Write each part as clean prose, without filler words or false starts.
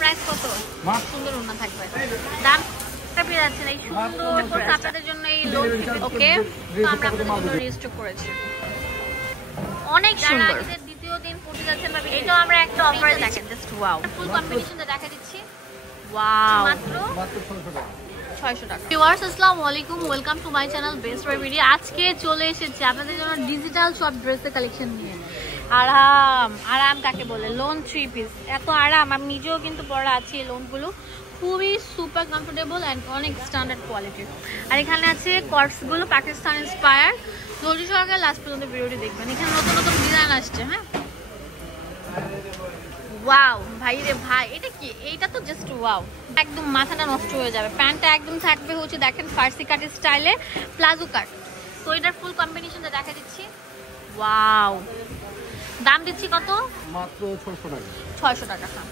Price কত? সুন্দর ওড়না থাকবে, দাম পেয়ে যাচ্ছেন এই সুন্দর আপনাদের জন্য এই লোন। ওকে, আমরা আপনাদের জন্য রেজিস্টার করেছি, অনেক সুন্দর। দ্বিতীয় দিন পড়তে যাচ্ছেন ভাবি, এটাও আমরা একটা অফারে দেখেন, জাস্ট ওয়াও, ফুল কম্বিনেশনটা দেখা দিচ্ছি। ওয়াও, মাত্র 600 টাকা। ভিউয়ার্স আসসালামু আলাইকুম, welcome to my channel best way video. আজকে চলে এসেছি আপনাদের জন্য ডিজিটাল সব ড্রেসের কালেকশন নিয়ে। আরাম, আরাম কাকে বলে, লোন 3 পিস, এত আরাম। আমি নিজেও কিন্তু পরা আছি এই লোনগুলো, খুবই সুপার কমফোর্টেবল অ্যান্ড অনেক স্ট্যান্ডার্ড কোয়ালিটির। আর এখানে আছে কটসগুলো পাকিস্তান ইন্সপায়ার। ধৈর্য সহকারে লাস্ট পর্যন্ত ভিডিওটি দেখবেন, এখানে নতুন নতুন ডিজাইন আসছে। হ্যাঁ, ওয়াও ভাই রে ভাই, এটা কি? এইটা তো জাস্ট ওয়াও, একদম মাথাটা নষ্ট হয়ে যাবে। প্যান্টটা একদম থাকবে হচ্ছে দেখেন ফার্সি কাট স্টাইলে, প্লাজো কাট। তো এটার ফুল কম্বিনেশনটা দেখা দিচ্ছি। ওয়াও, দাম দিচ্ছি কত? মাত্র 600 টাকা। 600 টাকা। হ্যাঁ,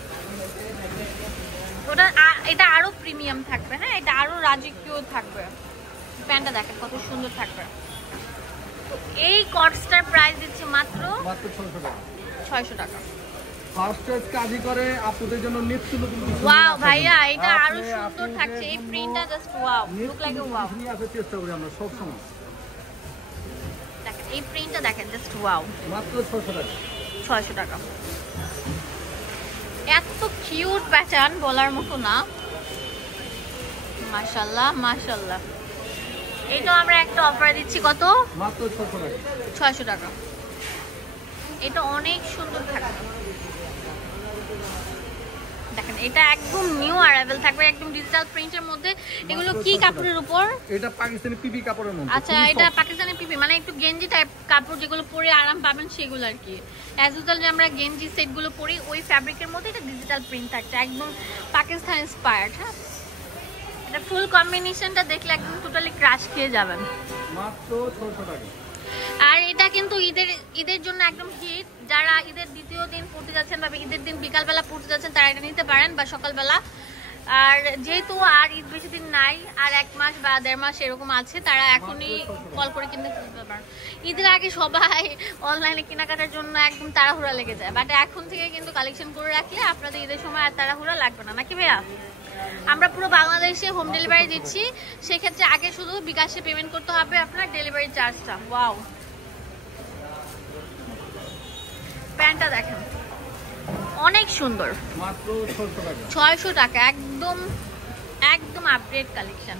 ওটা এটা আরো প্রিমিয়াম থাকবে। হ্যাঁ, এটা আরো রাজকীয় থাকবে। প্যান্টটা দেখেন কত সুন্দর থাকবে। এই কটসটার প্রাইস দিচ্ছি মাত্র 600 টাকা। 600 টাকা। ফার্স্ট চয়েস কাজই করে আপনাদের জন্য নিত্য নতুন কিছু। ওয়াও ভাইয়া, এটা আরো সুন্দর থাকছে। এই প্রিন্টটা just wow, look like a wow. নিয়ে আসার চেষ্টা করি আমরা সব সময়। দেখেন এই প্রিন্টটা দেখেন, জাস্ট ওয়াও, মাত্র 600 টাকা। 600 টাকা। এত কিউট প্যাটার্ন বলার মতো না, মাশাআল্লাহ মাশাআল্লাহ। এটা আমরা একটা অফার দিচ্ছি কত? মাত্র 600 টাকা। 600 টাকা। এটা অনেক সুন্দর থাকবে। দেখেন এটা একদম নিউ অ্যারাইভেল থাকবে, একদম ডিজিটাল প্রিন্টের মধ্যে। এগুলো কি কাপড়ের উপর? এটা পাকিস্তানি পিপি কাপড়ের মধ্যে। আচ্ছা, এটা পাকিস্তানি পিপি মানে একটু গেঞ্জি টাইপ কাপড়, যেগুলো পরে আরাম পাবেন সেগুলো আর কি। অ্যাজ ইউজুয়াল যে আমরা গেঞ্জি সেটগুলো পরি ওই ফ্যাব্রিকের মধ্যে এটা ডিজিটাল প্রিন্ট থাকছে, একদম পাকিস্তান ইন্সপায়ার্ড। হ্যাঁ, এটা ফুল কম্বিনেশনটা দেখলে একদম টোটালি ক্রাশ খেয়ে যাবেন। মাত্র 600 টাকা। আর এটা কিন্তু ঈদের জন্য একদম হিট। যারা ঈদের দ্বিতীয় দিন পড়তে যাচ্ছেন বা ঈদের দিন বিকালবেলা পড়তে যাচ্ছেন তারা এটা নিতে পারেন, বা সকালবেলা। আর যেহেতু আর ঈদ বেশি দিন নাই, আর 1 মাস বা 1.5 মাস এরকম আছে, তারা এখনই কল করে কিনতে পারেন। ঈদের আগে সবাই অনলাইনে কেনাকাটার জন্য একদম তাড়াহুড়া লেগে যায়, বাট এখন থেকে কিন্তু কালেকশন করে রাখলে আপনাদের ঈদের সময় আর তাড়াহুড়া লাগবে না, নাকি ভাইয়া? আমরা পুরো বাংলাদেশে হোম ডেলিভারি দিচ্ছি, সেক্ষেত্রে আগে শুধু বিকাশে পেমেন্ট করতে হবে আপনার ডেলিভারি চার্জটা। ওয়াও, প্যান্টটা দেখেন অনেক সুন্দর, মাত্র 600 টাকা। 600 টাকা। একদম একদম আপডেট কালেকশন,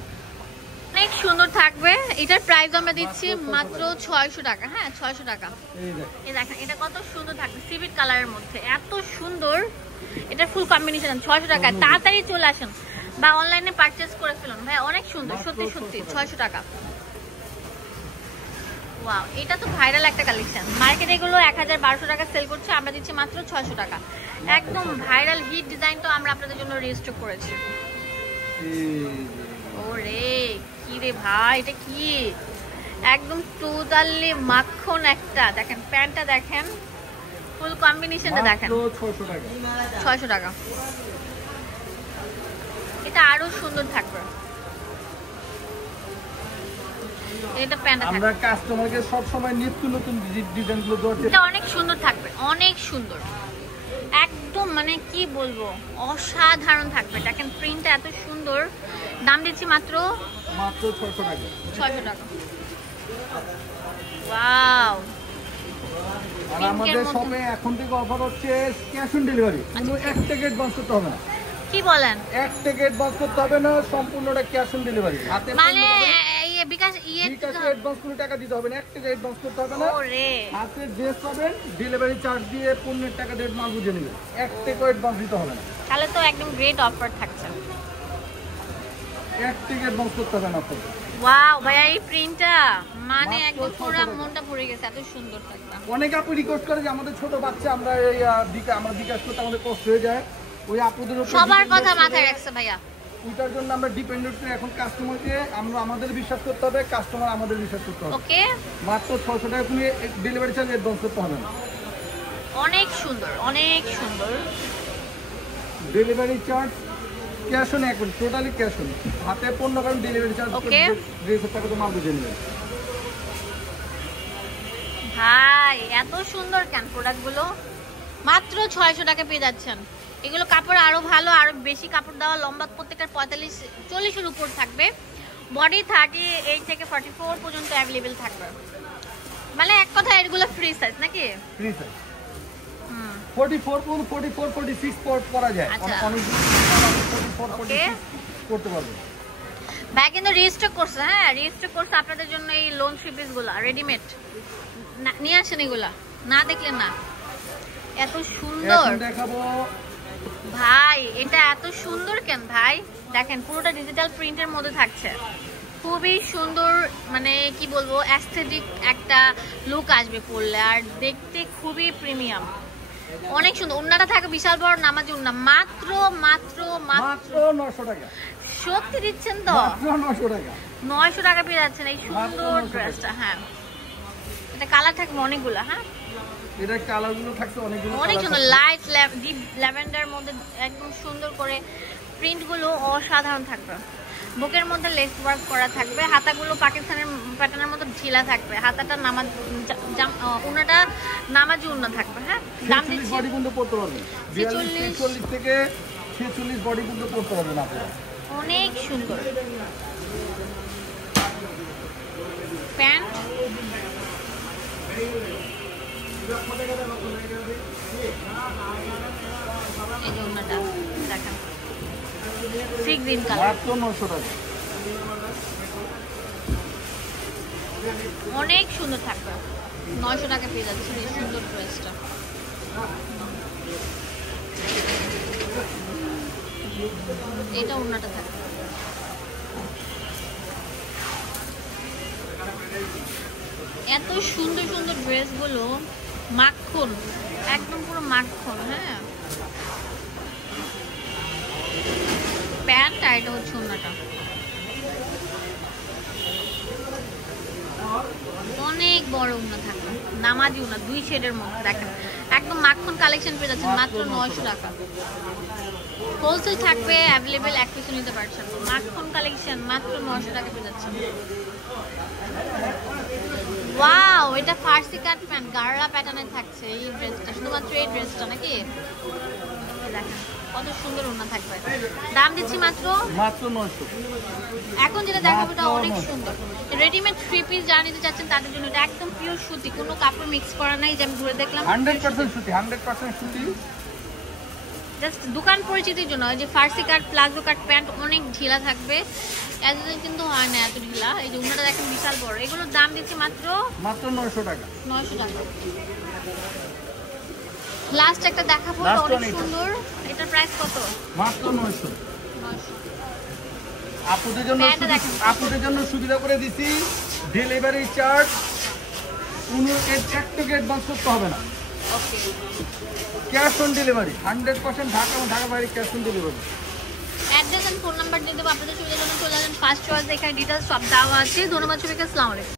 অনেক সুন্দর থাকবে। এটার প্রাইস আমরা দিচ্ছি মাত্র 600 টাকা। হ্যাঁ, 600 টাকা। এই দেখেন এটা কত সুন্দর থাকবে, সিভিট কালারের মধ্যে, এত সুন্দর। এটা ফুল কম্বিনেশন 600 টাকা। তাড়াতাড়ি চলে আসেন বা অনলাইনে পারচেজ করে ফেলুন ভাই, অনেক সুন্দর সত্যি সত্যি। 600 টাকা। ওয়াও, এটা তো ভাইরাল একটা কালেকশন। মার্কেটে এগুলো 1000-1200 টাকা সেল করছে, আমরা দিচ্ছি মাত্র 600 টাকা। একদম ভাইরাল হিট ডিজাইন, তো আমরা আপনাদের জন্য রেজিস্টার করেছি। ওরে কি রে ভাই, এটা কি? একদম টোটালি মাখন একটা। দেখেন প্যান্টটা দেখেন, ফুল কম্বিনেশনটা দেখেন, 600 টাকা। এটা আরো সুন্দর থাকবে। এটা প্যান্টটা আমরা কাস্টমারকে সব সময় নিত্য নতুন ডিজাইনগুলো দেওয়ার চেষ্টা। এটা অনেক সুন্দর থাকবে, অনেক সুন্দর, একদম মানে কি বলবো, অসাধারণ থাকবে। দেখেন প্রিন্টটা এত সুন্দর। দাম দিচ্ছি মাত্র 600 টাকা। 600 টাকা। ওয়াও, আর আমাদের শপে এখন থেকে অফার হচ্ছে ক্যাশ অন ডেলিভারি। কোনো 1 টাকা অ্যাডভান্স করতে হবে না। কি বলেন? 1 টাকা অ্যাডভান্স করতে হবে না, সম্পূর্ণটা ক্যাশ অন ডেলিভারি। হাতে মানে বিকাশ অ্যাডভান্স করে টাকা দিতে হবে না, 1 টাকা অ্যাডভান্স করতে হবে না। ওরে, হাতে ড্রেস পাবেন, ডেলিভারি চার্জ দিয়ে 15 টাকা দিয়ে মাল বুঝে নেবেন, 1 টাকা অ্যাডভান্স দিতে হবে না। তাহলে তো একদম গ্রেট অফার থাকছে। 1 টাকা অ্যাডভান্স করতে হবে না আপনাদের। ওয়াও ভাইয়া, এই প্রিন্টটা মানে একদম পুরো মনটা ভরে গেছে, এত সুন্দর থাকবে। অনেক আপু রিকোয়েস্ট করে যে আমাদের ছোট বাচ্চা, আমরা এই আমরা বিকাশ করতে আমাদের কষ্ট হয়ে যায়, ওই আপুদের উপর সবার কথা মাথায় রাখছে ভাইয়া। ওইটার জন্য আমরা ডিপেন্ডেন্ট করি। এখন কাস্টমারকে আমরা আমাদের বিশ্বাস করতে হবে, কাস্টমার আমাদের বিশ্বাস করতে হবে। ওকে, মাত্র 600 টাকা তুমি ডেলিভারি চার্জ অ্যাডভান্স করতে হবে না। অনেক সুন্দর, অনেক সুন্দর। ডেলিভারি চার্জ ক্যাশ অন এখন টোটালি ক্যাশ অন, হাতে পণ্য কারণ ডেলিভারি চার্জ ওকে, 200 টাকা তো মাল বুঝে নেবেন। ভাই এত সুন্দর কেন প্রোডাক্টগুলো? মাত্র 600 টাকা পেয়ে যাচ্ছেন। এগুলো কাপড় আরো ভালো, বেশি কাপড় দেওয়া, লম্বা প্রত্যেকটা 45-40 উপর থাকবে। বডি 38 থেকে 44 পর্যন্ত অ্যাভেলেবেল থাকবে। মানে এক কথা এগুলো ফ্রি সাইজ নাকি? ফ্রি সাইজ 44 44 46 পরা যায়। অনেক 44 46 করতে পারবে। ভাই কিন্তু রিস্টক করছে, হ্যাঁ রিস্টক করছে আপনাদের জন্য এই লোন থ্রি পিস গুলা রেডিমেড নিয়ে আসেন। এগুলা না দেখলেন না, এত সুন্দর দেখাবো ভাই। এটা এত সুন্দর কেন ভাই? দেখেন পুরোটা ডিজিটাল প্রিন্টের মধ্যে থাকছে, খুবই সুন্দর। মানে কি বলবো, অ্যাস্থেটিক একটা লুক আসবে পরলে, আর দেখতে খুবই প্রিমিয়াম, অনেক সুন্দর। ওন্নাটা থাকে বিশাল বড় নামাজি ওন্না, মাত্র মাত্র মাত্র 900 টাকা। সত্যি দিচ্ছেন তো? মাত্র 900 টাকা। 900 টাকা পেয়ে যাচ্ছেন এই সুন্দর ড্রেসটা। হ্যাঁ এটা কালার থাকবে অনেকগুলো। হ্যাঁ এটা কালারগুলো থাকছে অনেকগুলো, অনেক সুন্দর, লাইট ডিপ ল্যাভেন্ডার মধ্যে একদম সুন্দর করে প্রিন্টগুলো অসাধারণ থাকবে। বুকের মধ্যে লেস ওয়ার্ক করা থাকবে, হাতাগুলো পাকিস্তানের প্যাটার্নের মতো ঢিলা থাকবে, হাতাটা উনাটা নামাজি উন্না থাকবে। হ্যাঁ দাম দিচ্ছি বডি পর্যন্ত পড়তে পারবে, 46 থেকে 46 বডি পর্যন্ত পড়তে পারবে না আপনারা। অনেক সুন্দর প্যান্ট, এই যে উন্নাটা দেখেন সি গ্রিন কালার, মাত্র 900 টাকা। অনেক সুন্দর থাকবে। 900 টাকা পেয়ে যাচ্ছে এই সুন্দর ড্রেসটা। এটা ওন্নাটা থাকবে। এত সুন্দর সুন্দর ড্রেসগুলো মাখন, একদম পুরো মাখন। হ্যাঁ প্যান্ট আর এটা হচ্ছে ওন্নাটা, অনেক বড় ওন্না থাকবে, নামাজি ওন্না 2 শেডের মধ্যে। দেখেন একদম মাখন কালেকশন পেয়ে যাচ্ছেন মাত্র 900 টাকা। হোলসেল থাকবে অ্যাভেলেবেল, এক পিসও নিতে পারছেন। মাখন কালেকশন মাত্র 900 টাকা পেয়ে যাচ্ছেন। ওয়াও, এটা ফার্সি কাট প্যান্ট গাড়া প্যাটার্নে থাকছে এই ড্রেসটা, শুধুমাত্র এই ড্রেসটা নাকি? দেখেন কত সুন্দর ওন্না থাকবে। দাম দিচ্ছি মাত্র 900। এখন যেটা দেখাবো এটা অনেক সুন্দর রেডিমেড থ্রি পিস যারা নিতে চাচ্ছেন তাদের জন্য। এটা একদম পিওর সুতি, কোনো কাপড় মিক্স করা নাই, যে আমি ঘুরে দেখলাম 100% সুতি, 100% সুতি। জাস্ট দোকান পরিচিতির জন্য। এই যে ফার্সি কাট প্লাজো কাট প্যান্ট অনেক ঢিলা থাকবে, এতদিন কিন্তু হয় না এত ঢিলা। এই যে উন্নাটা দেখেন বিশাল বড়। এগুলোর দাম দিচ্ছি মাত্র 900 টাকা। 900 টাকা। লাস্ট একটা দেখাবো অনেক সুন্দর, এটার প্রাইস কত? মাত্র 900। 900। আপুদের জন্য সুবিধা করে দিছি, ডেলিভারি চার্জ কোনো 1 টাকা অ্যাডভান্স করতে হবে না। Okay, cash on delivery 100% Dhaka এবং ঢাকা বাইরে cash on delivery. Address and phone number দিয়ে দেবো আপনাদের সুবিধার জন্য। চলে যাবেন ফার্স্ট চয়েস, এখানে ডিটেলস সব দেওয়া আছে। ধন্যবাদ সবাইকে, আসসালামু আলাইকুম।